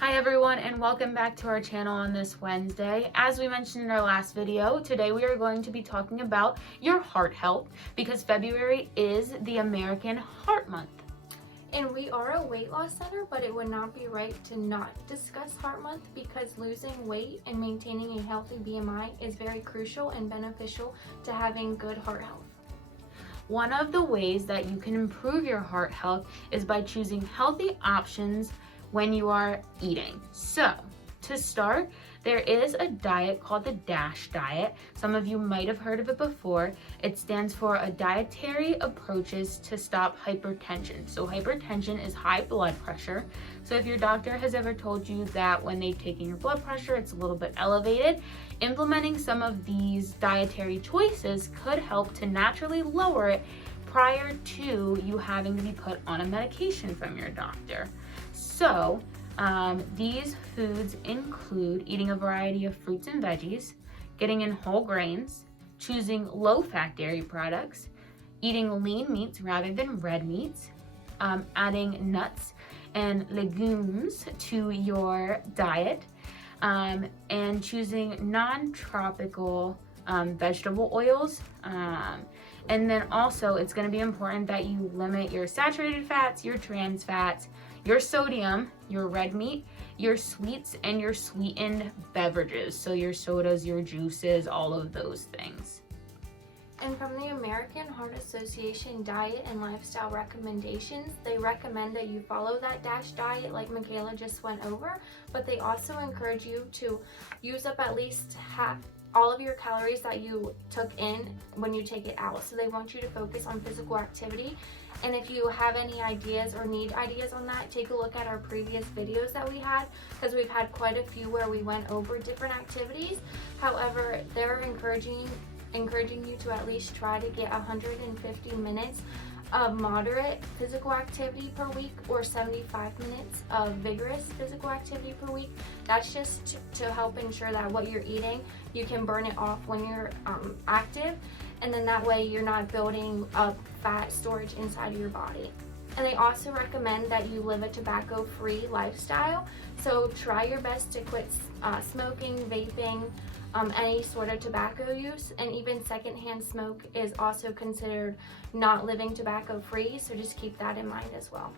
Hi everyone, and welcome back to our channel on this Wednesday. As we mentioned in our last video, today we are going to be talking about your heart health because February is the American Heart Month. And we are a weight loss center, but it would not be right to not discuss Heart Month because losing weight and maintaining a healthy BMI is very crucial and beneficial to having good heart health. One of the ways that you can improve your heart health is by choosing healthy options when you are eating. So, to start, there is a diet called the DASH diet. Some of you might have heard of it before. It stands for a dietary approaches to stop hypertension. So hypertension is high blood pressure. So if your doctor has ever told you that when they've taken your blood pressure, it's a little bit elevated, implementing some of these dietary choices could help to naturally lower it prior to you having to be put on a medication from your doctor. So these foods include eating a variety of fruits and veggies, getting in whole grains, choosing low-fat dairy products, eating lean meats rather than red meats, adding nuts and legumes to your diet, and choosing non-tropical vegetable oils. And then also it's going to be important that you limit your saturated fats, your trans fats, your sodium, your red meat, your sweets, and your sweetened beverages. So your sodas, your juices, all of those things. And from the American Heart Association diet and lifestyle recommendations, they recommend that you follow that DASH diet like Michaela just went over, but they also encourage you to use up at least half all of your calories that you took in when you take it out. So they want you to focus on physical activity. And if you have any ideas or need ideas on that, take a look at our previous videos that we had, because we've had quite a few where we went over different activities. However, they're encouraging you to at least try to get 150 minutes of moderate physical activity per week or 75 minutes of vigorous physical activity per week. That's just to help ensure that what you're eating, you can burn it off when you're active, and then that way you're not building up fat storage inside of your body. And they also recommend that you live a tobacco-free lifestyle. So try your best to quit smoking, vaping, any sort of tobacco use, and even secondhand smoke is also considered not living tobacco-free, so just keep that in mind as well.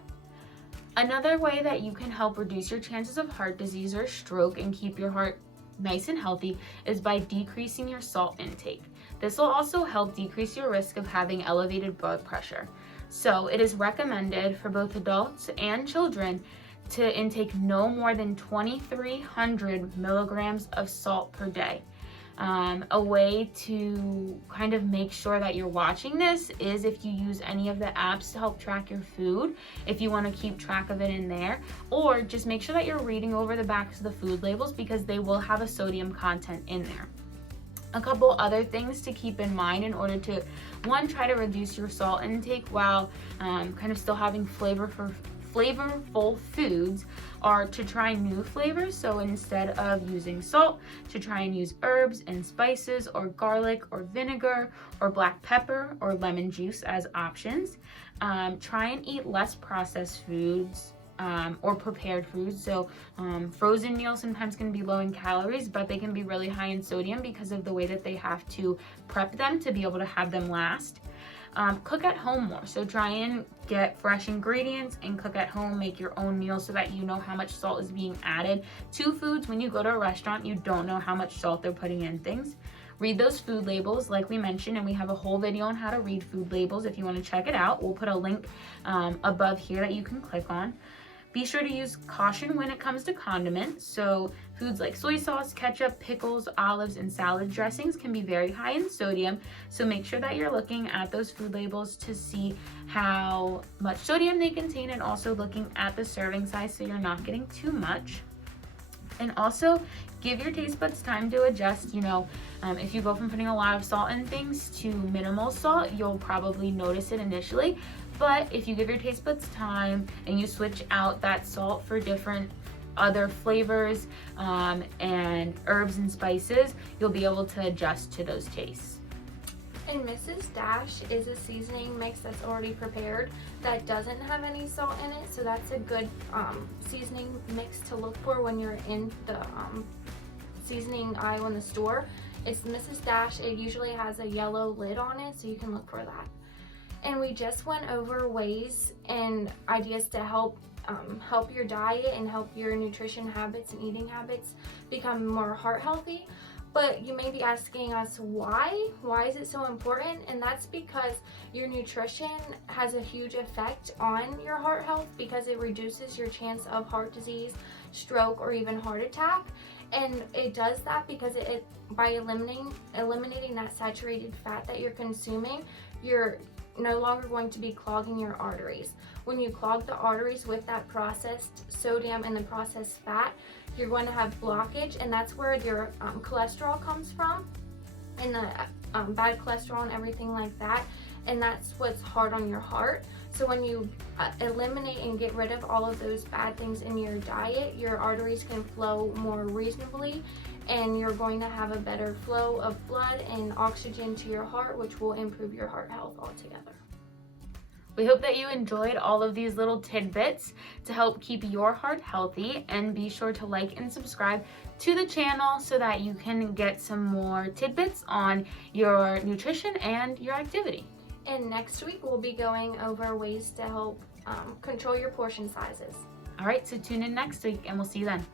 Another way that you can help reduce your chances of heart disease or stroke and keep your heart nice and healthy is by decreasing your salt intake. This will also help decrease your risk of having elevated blood pressure. So it is recommended for both adults and children to intake no more than 2,300 milligrams of salt per day. A way to kind of make sure that you're watching this is if you use any of the apps to help track your food, if you want to keep track of it in there, or just make sure that you're reading over the backs of the food labels because they will have a sodium content in there. A couple other things to keep in mind in order to, one, try to reduce your salt intake while kind of still having flavorful foods are to try new flavors. So instead of using salt, to try and use herbs and spices or garlic or vinegar or black pepper or lemon juice as options. Try and eat less processed foods or prepared foods. So frozen meals sometimes can be low in calories, but they can be really high in sodium because of the way that they have to prep them to be able to have them last. Cook at home more. So try and get fresh ingredients and cook at home, make your own meals so that you know how much salt is being added to foods. When you go to a restaurant, you don't know how much salt they're putting in things. Read those food labels like we mentioned, and we have a whole video on how to read food labels if you want to check it out. We'll put a link above here that you can click on. Be sure to use caution when it comes to condiments. So foods like soy sauce, ketchup, pickles, olives, and salad dressings can be very high in sodium. So make sure that you're looking at those food labels to see how much sodium they contain, and also looking at the serving size so you're not getting too much. And also give your taste buds time to adjust. If you go from putting a lot of salt in things to minimal salt, you'll probably notice it initially. But if you give your taste buds time and you switch out that salt for different other flavors and herbs and spices, you'll be able to adjust to those tastes. And Mrs. Dash is a seasoning mix that's already prepared that doesn't have any salt in it, so that's a good seasoning mix to look for when you're in the seasoning aisle in the store. It's Mrs. Dash. It usually has a yellow lid on it, so you can look for that. And we just went over ways and ideas to help your diet and help your nutrition habits and eating habits become more heart healthy. But you may be asking us why? Why is it so important? And that's because your nutrition has a huge effect on your heart health because it reduces your chance of heart disease, stroke, or even heart attack. And it does that because by eliminating that saturated fat that you're consuming, you're no longer going to be clogging your arteries. When you clog the arteries with that processed sodium and the processed fat, you're going to have blockage, and that's where your cholesterol comes from, and the bad cholesterol and everything like that, and that's what's hard on your heart. So when you eliminate and get rid of all of those bad things in your diet, your arteries can flow more reasonably, and you're going to have a better flow of blood and oxygen to your heart, which will improve your heart health altogether. We hope that you enjoyed all of these little tidbits to help keep your heart healthy, and be sure to like and subscribe to the channel so that you can get some more tidbits on your nutrition and your activity. And next week we'll be going over ways to help control your portion sizes. All right, so tune in next week and we'll see you then.